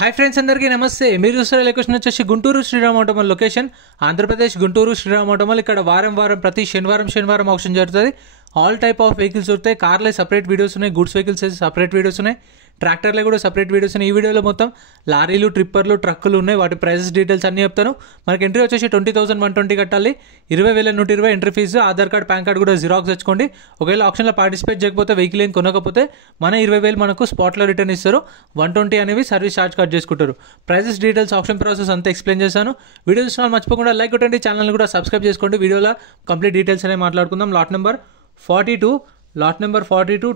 Hi friends, అందరికీ నమస్తే. మీరు చూస్తున్న లొకేషన్ వచ్చేసి గుంటూరు శ్రీరామ్ ఆటోమల్ లొకేషన్, ఆంధ్రప్రదేశ్ గుంటూరు శ్రీరామ్ ఆటోమల్. ఇక్కడ వారం ప్రతి శనివారం ఆప్షన్ జరుగుతుంది. ఆల్ టైప్ ఆఫ్ వెహికల్స్ దొరుకుతాయి. కార్లే సపరేట్ వీడియోస్ ఉన్నాయి, గుడ్స్ వెహికల్స్ సపరేట్ వీడియోస్ ఉన్నాయి, ట్రాక్టర్లే కూడా సపరేట్ వీడియోస్ ఉన్నాయి. ఈ వీడియోలో మొత్తం లారీలు, ట్రిప్పర్లు, ట్రక్కులు ఉన్నాయి. వాటి ప్రైసెస్ డీటెయిల్స్ అన్నీ చెప్తాను. మనకి ఎంట్రీ వచ్చేసి 20,120 కట్టాలి. 20,120 entry fee. Aadhaar card, PAN card కూడా జిరాక్స్ తెచ్చుకోండి. ఒకవేళ ఆప్షన్లో పార్టిసిపేట్ చేయకపోతే, వెహికల్ ఏం కొనకపోతే మన 20,000 మనకు స్పాట్లో రిటర్న్ ఇస్తారు. 120 అనేవి సర్వీస్ ఛార్జ్ కట్ చేసుకుంటారు. ప్రైసెస్ డీటెయిల్స్, ఆప్షన్ ప్రాసెస్ అంతా ఎక్స్ప్లెయిన్ చేశాను. వీడియో చూసిన మర్చిపోకుండా లైక్ కొట్టండి, ఛానల్ కూడా సబ్స్క్రైబ్ చేసుకోండి. వీడియోలో కంప్లీట్ డీటెయిల్స్ అనేవి మాట్లాడుకుందాం. Lot number 42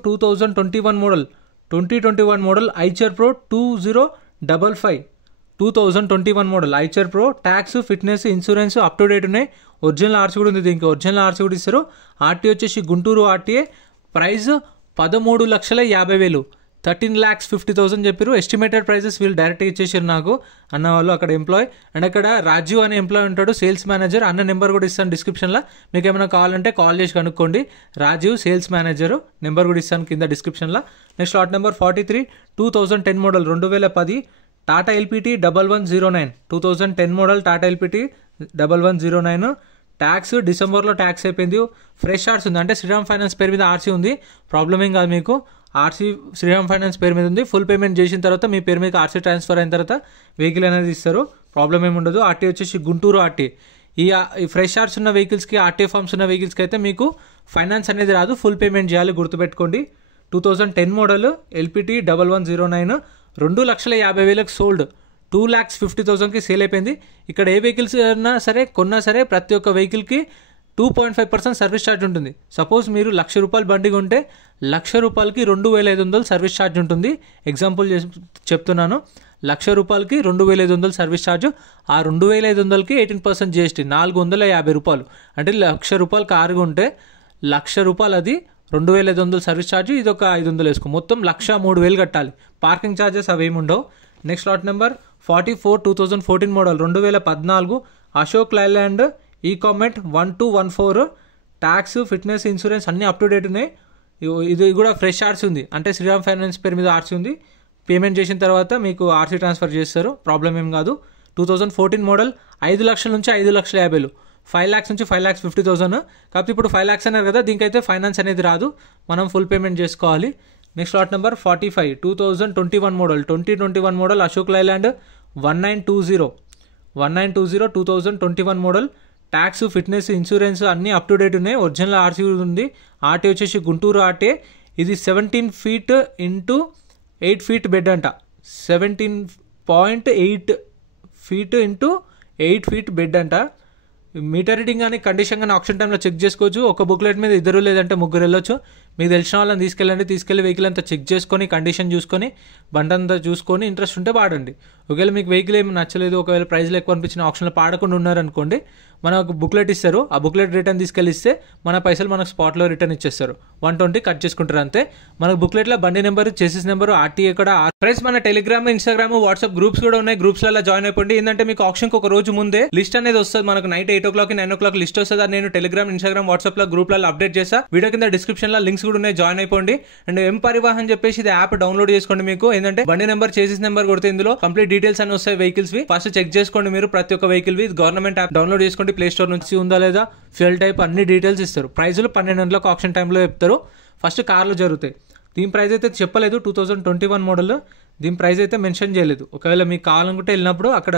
2021 model 2021 model Eicher pro 2055 2021 model Eicher pro. Tax, fitness, insurance up to date ఉన్నాయి. ఒరిజినల్ ఆర్సీ కూడా ఉంది. దీనికి ఒరిజినల్ ఆర్సీ కూడా ఇస్తారు. ఆర్టీ వచ్చేసి గుంటూరు ఆర్టీఏ. ప్రైస్ 13,50,000 13,50,000 చెప్పారు. ఎస్టిమేటెడ్ ప్రైసెస్ వీళ్ళు డైరెక్ట్గా ఇచ్చేసారు నాకు అన్న వాళ్ళు, అక్కడ ఎంప్లాయ్. అండ్ అక్కడ రాజీవ్ అనే ఎంప్లాయ్ ఉంటాడు, సేల్స్ మేనేజర్. అన్న నెంబర్ కూడా ఇస్తాను డిస్క్రిప్షన్లో. మీకు ఏమైనా కావాలంటే కాల్ చేసి కనుక్కోండి. రాజీవ్ సేల్స్ మేనేజర్ నెంబర్ కూడా ఇస్తాను కింద డిస్క్రిప్షన్లో. Next lot number 43 2010 model 2010 Tata LPT 1109 2010 model Tata LPT 1109. Tax డిసెంబర్లో ట్యాక్స్ అయిపోయింది. ఫ్రెష్ ఆర్సీ ఉంది, అంటే శ్రీరామ్ ఫైనాన్స్ పేరు మీద ఆర్సీ ఉంది. ప్రాబ్లం ఏం కాదు మీకు. ఆర్సీ శ్రీరామ్ ఫైనాన్స్ పేరు మీద ఉంది. ఫుల్ పేమెంట్ చేసిన తర్వాత మీ పేరు మీద ఆర్సీ ట్రాన్స్ఫర్ అయిన తర్వాత వెహికల్ అనేది ఇస్తారు. ప్రాబ్లం ఏమి ఉండదు. ఆర్టీ వచ్చేసి గుంటూరు ఆర్టీ. ఈ ఫ్రెష్ ఆర్స్ ఉన్న వెహికల్స్కి, ఆర్టీ ఫార్మ్స్ ఉన్న వెహికల్స్కి అయితే మీకు ఫైనాన్స్ అనేది రాదు, ఫుల్ పేమెంట్ చేయాలి, గుర్తుపెట్టుకోండి. 2010 మోడల్ ఎల్పిటి 1109 2,50,000 సోల్డ్. 2,50,000కి సేల్ అయిపోయింది. ఇక్కడ ఏ వెహికల్స్ కొన్నా సరే ప్రతి ఒక్క వెహికల్కి 2.5% సర్వీస్ ఛార్జ్ ఉంటుంది. సపోజ్ మీరు ₹1,00,000 బండి కొంటే ₹1,00,000కి 2,500 సర్వీస్ ఛార్జ్ ఉంటుంది. ఎగ్జాంపుల్ చెప్తున్నాను. ₹1,00,000కి 2,500 సర్వీస్ ఛార్జ్. ఆ 2,500కి 18% జిఎస్టీ, ₹450. అంటే ₹1,00,000 కారు కొంటే ₹1,00,000 అది, 2,500 సర్వీస్ ఛార్జ్, ఇది ఒక 500 వేసుకో, మొత్తం 1,03,000 కట్టాలి. పార్కింగ్ ఛార్జెస్ అవి ఏమి ఉండవు. Next lot number 44 2014 model 2014 Ashok Leyland ఈ కామెంట్ 1214. ట్యాక్స్, ఫిట్నెస్, ఇన్సూరెన్స్ అన్నీ అప్ టు డేట్ ఉన్నాయి. ఇది కూడా ఫ్రెష్ ఆర్సీ ఉంది, అంటే శ్రీరామ్ ఫైనాన్స్ పేరు మీద ఆర్సీ ఉంది. పేమెంట్ చేసిన తర్వాత మీకు ఆర్సీ ట్రాన్స్ఫర్ చేస్తారు. ప్రాబ్లం ఏం కాదు. 2014 మోడల్ 5,00,000 నుంచి 5,50,000, 5 lakhs నుంచి 5,50,000. కాకపోతే ఇప్పుడు 5 lakhs అన్నారు కదా, దీనికైతే ఫైనాన్స్ అనేది రాదు, మనం ఫుల్ పేమెంట్ చేసుకోవాలి. Next lot number 45 2021 model 2021 model Ashok Leyland 1920 2021 model. Tax, fitness, insurance అన్నీ అప్ టు డేట్ ఉన్నాయి. ఒరిజినల్ ఆర్సీ ఉంది. ఆర్టీ వచ్చేసి గుంటూరు ఆర్టీ. ఇది 17 feet ఇంటూ 8 feet బెడ్ అంట. 17.8 feet ఇంటూ 8 feet బెడ్ అంట. మీటర్ రీడింగ్ కానీ కండిషన్ కానీ ఆప్షన్ టైంలో చెక్ చేసుకోవచ్చు. ఒక బుక్లెట్ మీద 2 లేదంటే 3 వెళ్ళొచ్చు. మీకు తెలిసిన వాళ్ళని తీసుకెళ్ళి వెహికల్ అంతా చెక్ చేసుకొని, కండిషన్ చూసుకొని, బండి అంతా చూసుకొని, ఇంట్రెస్ట్ ఉంటే వాడండి. ఒకవేళ మీకు వెహికల్ ఏమి నచ్చలేదు, ఒకవేళ ప్రైస్లో ఎక్కువ అనిపించిన ఆప్షన్లో పాడకుండా ఉన్నారనుకోండి, మనకు బుక్లెట్ ఇస్తారు. ఆ బుక్లెట్ రిటర్న్ తీసుకెళ్ళిస్తే మన పైసలు మనకు స్పాట్లో రిటర్న్ ఇచ్చేస్తారు. 120 కట్ చేసుకుంటారు అంతే. మనకు బుక్లెట్లో బండి నెంబర్, చేసేస్ నెంబర్, ఆర్టీఏ కూడా. ఫ్రెండ్స్, మన టెలిగ్రామ్, ఇన్స్టాగ్రామ్, వాట్సాప్ గ్రూప్స్ కూడా ఉన్నాయి. గ్రూప్స్లలో జాయిన్ అయిపోండి. ఏంటంటే మీకు ఆప్షన్కి ఒక రోజు ముందే లిస్ట్ అనేది వస్తుంది. మనకు నైట్ 8 o'clock 9 o'clock లిస్ట్ వస్తుంది. అది నేను టెలిగ్రామ్, ఇన్స్టాగ్రామ్, వాట్సాప్ లో గ్రూప్లలో అప్డేట్ చేస్తా. వీడియో కింద డిస్క్రిప్షన్ లో లింక్స్ కూడా ఉన్నాయి, జాయిన్ అయిపోండి. అండ్ ఎం పరివాహన్ చెప్పేసి ఇది యాప్ డౌన్లోడ్ చేసుకోండి. మీకు ఏంటంటే బండి నెంబర్, చేసేస్ నెంబర్ కొడితే ఇందులో కంప్లీట్ డీటెయిల్స్ అని వస్తాయి వెహికల్స్ వి. ఫస్ట్ చెక్ చేసుకోండి మీరు ప్రతి ఒక్క వెహికల్ వి. గవర్నమెంట్ యాప్ డౌన్లోడ్ చేసుకోండి ప్లే స్టోర్ నుంచి, ఉందా లేదా, ఫ్యూయల్ టైప్ అన్ని డీటెయిల్స్ ఇస్తారు. ప్రైజులు 12 గంటలకు ఆప్షన్ టైంలో చెప్తారు. ఫస్ట్ కార్లు జరుగుతాయి. దీని ప్రైస్ అయితే చెప్పలేదు. 2021 మోడల్ దీని ప్రైస్ అయితే మెన్షన్ చేయలేదు. ఒకవేళ మీకు కావాలనుకుంటే వెళ్ళినప్పుడు అక్కడ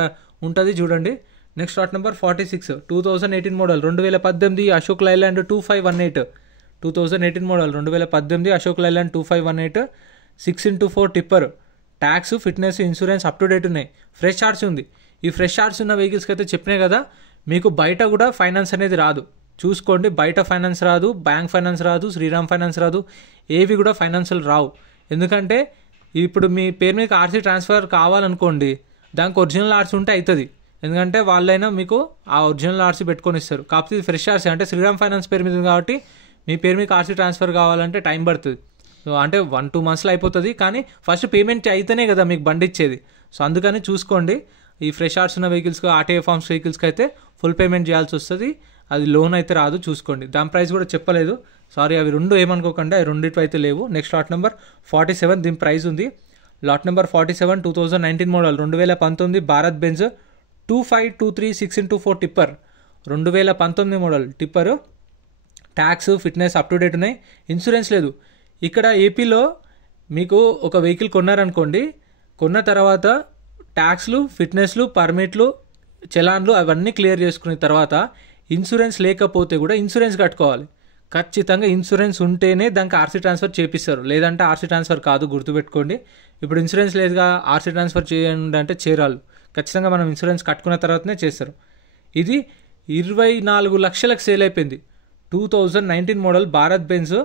ఉంటుంది, చూడండి. Next lot number 46 2018 model 2018 Ashok Leyland 2518 2018 model 2018 Ashok Leyland 2518 6x4 tipper. Tax, fitness, insurance up to date ఉన్నాయి. ఫ్రెష్ ఆర్సీ ఉంది. ఈ ఫ్రెష్ ఆర్సీ ఉన్న వెహికల్స్కి అయితే చెప్పినాయి కదా, మీకు బయట కూడా ఫైనాన్స్ అనేది రాదు. చూసుకోండి, బయట ఫైనాన్స్ రాదు, బ్యాంక్ ఫైనాన్స్ రాదు, శ్రీరామ్ ఫైనాన్స్ రాదు, ఏవి కూడా ఫైనాన్షియల్ రావు. ఎందుకంటే ఇప్పుడు మీ పేరు మీకు ఆర్సీ ట్రాన్స్ఫర్ కావాలనుకోండి, దానికి ఒరిజినల్ ఆర్సీ ఉంటే అవుతుంది. ఎందుకంటే వాళ్ళైనా మీకు ఆ ఒరిజినల్ ఆర్సీ పెట్టుకొని ఇస్తారు. కాకపోతే ఇది ఫ్రెష్ ఆర్సీ, అంటే శ్రీరామ్ ఫైనాన్స్ పేరు మీద కాబట్టి మీ పేరు మీకు ఆర్సీ ట్రాన్స్ఫర్ కావాలంటే టైం పడుతుంది. సో అంటే 1-2 monthsలో అయిపోతుంది. కానీ ఫస్ట్ పేమెంట్ అయితేనే కదా మీకు బండి ఇచ్చేది. సో అందుకని చూసుకోండి. ఈ ఫ్రెష్ ఆర్ట్స్ ఉన్న వెహికల్స్కి, ఆర్టీఏ ఫార్మ్స్ వెహికల్స్కి అయితే ఫుల్ పేమెంట్ చేయాల్సి వస్తుంది. అది లోన్ అయితే రాదు, చూసుకోండి. దాని ప్రైస్ కూడా చెప్పలేదు, సారీ. అవి రెండు ఏమనుకోకండి, అవి రెండిటి అయితే లేవు. నెక్స్ట్ లాట్ నెంబర్ 47 దీని ప్రైస్ ఉంది lot number 47 2019 model 2019 Bharat Benz 25236x4 tipper 2019 model tipper. Tax fitness up to date ఉన్నాయి, ఇన్సూరెన్స్ లేదు. ఇక్కడ ఏపీలో మీకు ఒక వెహికల్ కొన్నారనుకోండి, కొన్న తర్వాత ట్యాక్స్లు, ఫిట్నెస్లు, పర్మిట్లు, చలాన్లు అవన్నీ క్లియర్ చేసుకున్న తర్వాత ఇన్సూరెన్స్ లేకపోతే కూడా ఇన్సూరెన్స్ కట్టుకోవాలి. ఖచ్చితంగా ఇన్సూరెన్స్ ఉంటేనే దానికి ఆర్సీ ట్రాన్స్ఫర్ చేపిస్తారు, లేదంటే ఆర్సీ ట్రాన్స్ఫర్ కాదు, గుర్తుపెట్టుకోండి. ఇప్పుడు ఇన్సూరెన్స్ లేదుగా ఆర్సీ ట్రాన్స్ఫర్ చేయండి అంటే చేరాలి. ఖచ్చితంగా మనం ఇన్సూరెన్స్ కట్టుకున్న తర్వాతనే చేస్తారు. ఇది 24 లక్షలకు సేల్ అయిపోయింది. 2019 మోడల్ భారత్ బెంజ్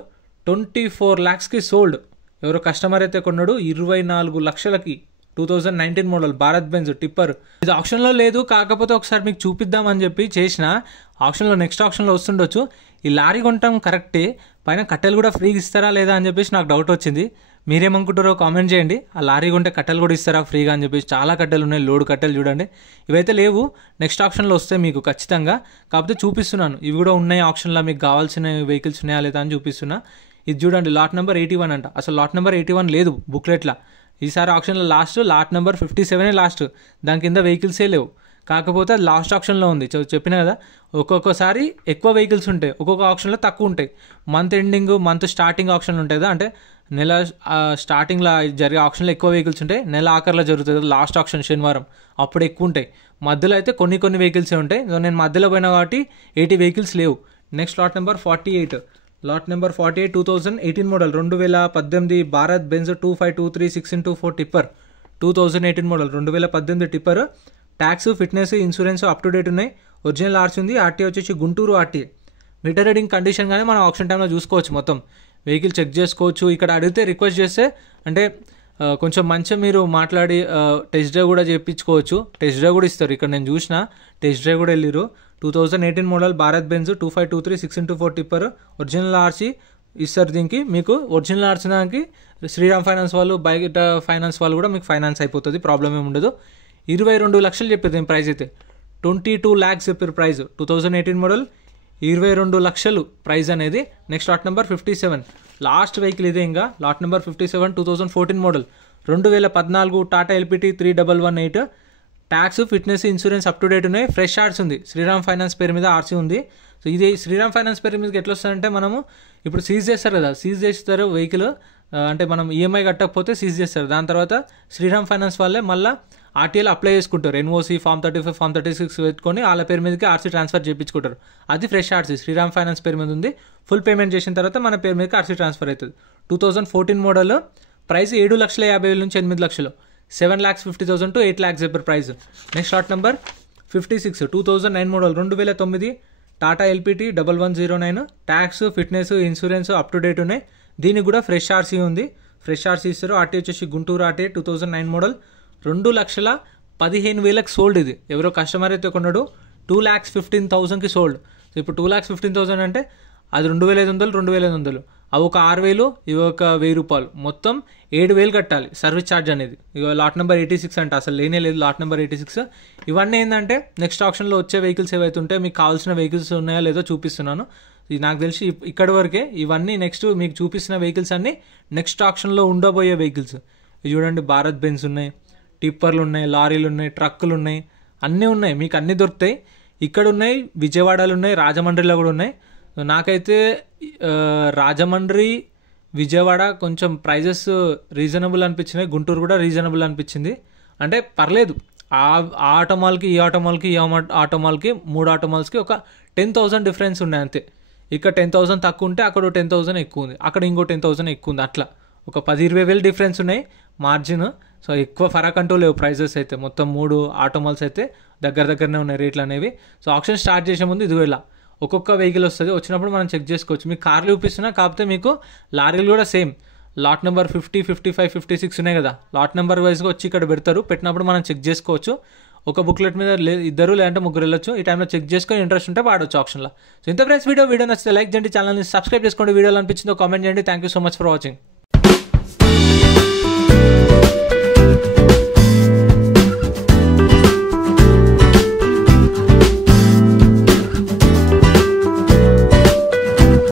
24 lakhsకి సోల్డ్. ఎవరో కస్టమర్ అయితే కొన్నాడు 24 లక్షలకి 2019 మోడల్ భారత్ బెంజ్ టిప్పర్. ఇది ఆప్షన్లో లేదు, కాకపోతే ఒకసారి మీకు చూపిద్దామని చెప్పి చేసిన. ఆప్షన్లో నెక్స్ట్ ఆప్షన్లో వస్తుండొచ్చు. ఈ లారీ కొంటాం కరెక్టే, పైన కట్టెలు కూడా ఫ్రీగా ఇస్తారా లేదా అని చెప్పేసి నాకు డౌట్ వచ్చింది. మీరేమనుకుంటారో కామెంట్ చేయండి. ఆ లారీ కొంటే కట్టెలు కూడా ఇస్తారా ఫ్రీగా అని చెప్పేసి. చాలా కట్టెలు ఉన్నాయి, లోడ్ కట్టెలు చూడండి. ఇవైతే లేవు, నెక్స్ట్ ఆప్షన్లో వస్తాయి మీకు ఖచ్చితంగా. కాకపోతే చూపిస్తున్నాను, ఇవి కూడా ఉన్నాయి ఆప్షన్లో, మీకు కావాల్సిన వెహికల్స్ ఉన్నాయా లేదా అని చూపిస్తున్నా. ఇది చూడండి, లాట్ నెంబర్ 81 అంట. అసలు లాట్ నెంబర్ 81 లేదు బుక్లెట్లో. ఈసారి ఆప్షన్లో లాట్ నెంబర్ 57 లాస్ట్, దాని కింద వెహికల్సే లేవు. కాకపోతే అది లాస్ట్ ఆప్షన్లో ఉంది. చెప్పిన కదా, ఒక్కొక్కసారి ఎక్కువ వెహికల్స్ ఉంటాయి, ఒక్కొక్క ఆప్షన్లో తక్కువ ఉంటాయి. మంత్ ఎండింగ్, మంత్ స్టార్టింగ్ ఆప్షన్లు ఉంటాయి కదా, అంటే నెల స్టార్టింగ్లో జరిగే ఆప్షన్లో ఎక్కువ వెహికల్స్ ఉంటాయి, నెల ఆఖరిలో జరుగుతుంది కదా లాస్ట్ ఆప్షన్ శనివారం, అప్పుడు ఎక్కువ ఉంటాయి. మధ్యలో అయితే కొన్ని వెహికల్సే ఉంటాయి. నేను మధ్యలో పోయినా కాబట్టి 80 వెహికల్స్ లేవు. Next lot number 48, lot number 48 2018 model 2018 Bharat Benz 25236x4 tipper 2018 model 2018 tipper. Tax, fitness, insurance up to date ఉన్నాయి. ఒరిజినల్ ఆర్సీ ఉంది. ఆర్టీఏ వచ్చేసి Guntur RTA. Meter reading condition కానీ మనం ఆప్షన్ టైంలో చూసుకోవచ్చు, మొత్తం వెహికల్ చెక్ చేసుకోవచ్చు. ఇక్కడ అడిగితే రిక్వెస్ట్ చేస్తే అంటే కొంచెం మంచిగా మీరు మాట్లాడి టెస్ట్ డ్రైవ్ కూడా చేయించుకోవచ్చు. టెస్ట్ డ్రైవ్ కూడా ఇస్తారు. ఇక్కడ నేను చూసిన టెస్ట్ డ్రైవ్ కూడా వెళ్ళిరు. 2018 model Bharat Benz 25236x4 tipper original RC ఇస్తారు. దీనికి మీకు ఒరిజినల్ ఆర్సీ దానికి శ్రీరామ్ ఫైనాన్స్ వాళ్ళు, బయట ఫైనాన్స్ వాళ్ళు కూడా మీకు ఫైనాన్స్ అయిపోతుంది, ప్రాబ్లం ఏమి ఉండదు. 22 లక్షలు చెప్పారు దీని ప్రైస్ అయితే. 22 lakhs చెప్పారు ప్రైస్. 2018 మోడల్ 22 లక్షలు ప్రైస్ అనేది. Next lot number 57, last vehicle ఇదే. ఇంకా lot number 57 2014 model 2014 Tata LPT 3118. Tax, fitness, insurance up to date ఉన్నాయి. ఫ్రెష్ ఆర్ట్స్ ఉంది. శ్రీరామ్ ఫైనాన్స్ పేరు మీద ఆర్సీ ఉంది. సో ఇది శ్రీరామ్ ఫైనాన్స్ పేరు మీదకి ఎట్లా వస్తుందంటే, మనము ఇప్పుడు సీజ్ చేస్తారు కదా, సీజ్ చేస్తారు వెహికల్, అంటే మనం ఈఎంఐ కట్టకపోతే సీజ్ చేస్తారు. దాని తర్వాత శ్రీరామ్ ఫైనాన్స్ వాళ్ళే మళ్ళీ ఆర్టీఏలో అప్లై చేసుకుంటారు. ఎన్ఓసి ఫామ్ 35 ఫామ్ 36 పెట్టుకొని వాళ్ళ పేరు మీదకి ఆర్సీ ట్రాన్స్ఫర్ చేయించుకుంటారు. అది ఫ్రెష్ ఆర్సీ శ్రీరామ్ ఫైనాన్స్ పేరు మీద ఉంది. ఫుల్ పేమెంట్ చేసిన తర్వాత మన పేరు మీదకి ఆర్సీ ట్రాన్స్ఫర్ అవుతుంది. 2014 మోడల్ ప్రైస్ 7,50,000 నుంచి 8 లక్షలు. 7,50,000 to 8 lakhs చెప్పారు price. Next lot number 56 2009 model 2009 Tata LPT 1109. Tax, fitness, insurance up to date ఉన్నాయి. దీనికి కూడా ఫ్రెష్ ఆర్సీ ఉంది. ఫ్రెష్ ఆర్సీ ఇస్తారు. ఆర్టీ వచ్చేసి గుంటూరు ఆర్టీ 2009 మోడల్ 2,15,000 సోల్డ్. ఇది ఎవరో కస్టమర్ అయితే కొన్నాడు 2,15,000కి సోల్డ్. సో ఇప్పుడు 2,15,000 అంటే అది 2,500, 2,500, అవి ఒక 6,000, ఇవి ఒక 1,000 రూపాయలు, మొత్తం 7,000 కట్టాలి సర్వీస్ ఛార్జ్ అనేది. ఇక లాట్ నెంబర్ 86 అంటే అసలు లేనే లేదు లాట్ నెంబర్ 86. ఇవన్నీ ఏంటంటే నెక్స్ట్ ఆప్షన్లో వచ్చే వెహికల్స్ ఏవైతే ఉంటే మీకు కావాల్సిన వెహికల్స్ ఉన్నాయో లేదో చూపిస్తున్నాను. ఇది నాకు తెలిసి ఇక్కడి వరకే. ఇవన్నీ నెక్స్ట్ మీకు చూపిస్తున్న వెహికల్స్ అన్నీ నెక్స్ట్ ఆప్షన్లో ఉండబోయే వెహికల్స్. ఇవి చూడండి, భారత్ బెంజ్ ఉన్నాయి, టిప్పర్లు ఉన్నాయి, లారీలు ఉన్నాయి, ట్రక్కులు ఉన్నాయి, అన్నీ ఉన్నాయి. మీకు అన్నీ దొరుకుతాయి. ఇక్కడ ఉన్నాయి, విజయవాడలో ఉన్నాయి, రాజమండ్రిలో కూడా ఉన్నాయి. నాకైతే రాజమండ్రి, విజయవాడ కొంచెం ప్రైజెస్ రీజనబుల్ అనిపించినాయి. గుంటూరు కూడా రీజనబుల్ అనిపించింది. అంటే పర్లేదు. ఆ ఆటోమాల్కి ఈ ఆటోమాల్కి ఈ ఆటోమాల్కి 3 ఆటోమాల్స్కి ఒక 10,000 డిఫరెన్స్ ఉన్నాయి అంతే. ఇక్కడ 10,000 తక్కువ ఉంటే అక్కడ 10,000 ఎక్కువ ఉంది, అక్కడ ఇంకో 10,000 ఎక్కువ ఉంది. అట్లా ఒక 10,000-20,000 డిఫరెన్స్ ఉన్నాయి మార్జిన్. సో ఎక్కువ ఫరక్ అంటూ లేవు ప్రైజెస్ అయితే. మొత్తం 3 ఆటోమాల్స్ అయితే దగ్గరనే ఉన్నాయి రేట్లు అనేవి. సో ఆప్షన్ స్టార్ట్ చేసే ముందు ఇది ఇలా ఒక్కొక్క వెహికల్ వస్తుంది, వచ్చినప్పుడు మనం చెక్ చేసుకోవచ్చు. మీకు కార్లు చూపిస్తున్నా, కాకపోతే మీకు లారీలు కూడా సేమ్ లాట్ నెంబర్ 50, 55, 56 ఉన్నాయి కదా, లాట్ నెంబర్ వైజ్గా వచ్చి ఇక్కడ పెడతారు. పెట్టినప్పుడు మనం చెక్ చేసుకోవచ్చు. ఒక బుక్లెట్ మీద 2 లేదంటే 3 వెళ్ళొచ్చు. ఈ టైంలో చెక్ చేసుకొని ఇంట్రెస్ట్ ఉంటే వాడవచ్చు ఆప్షన్లో. సో ఇంత ఫ్రెండ్స్, వీడియో నచ్చితే లైక్ చేయండి, ఛానల్ని సబ్స్క్రైబ్ చేసుకోండి. వీడియోలో అనిపించిందో కామెంట్ చేయండి. Thank you so much for watching.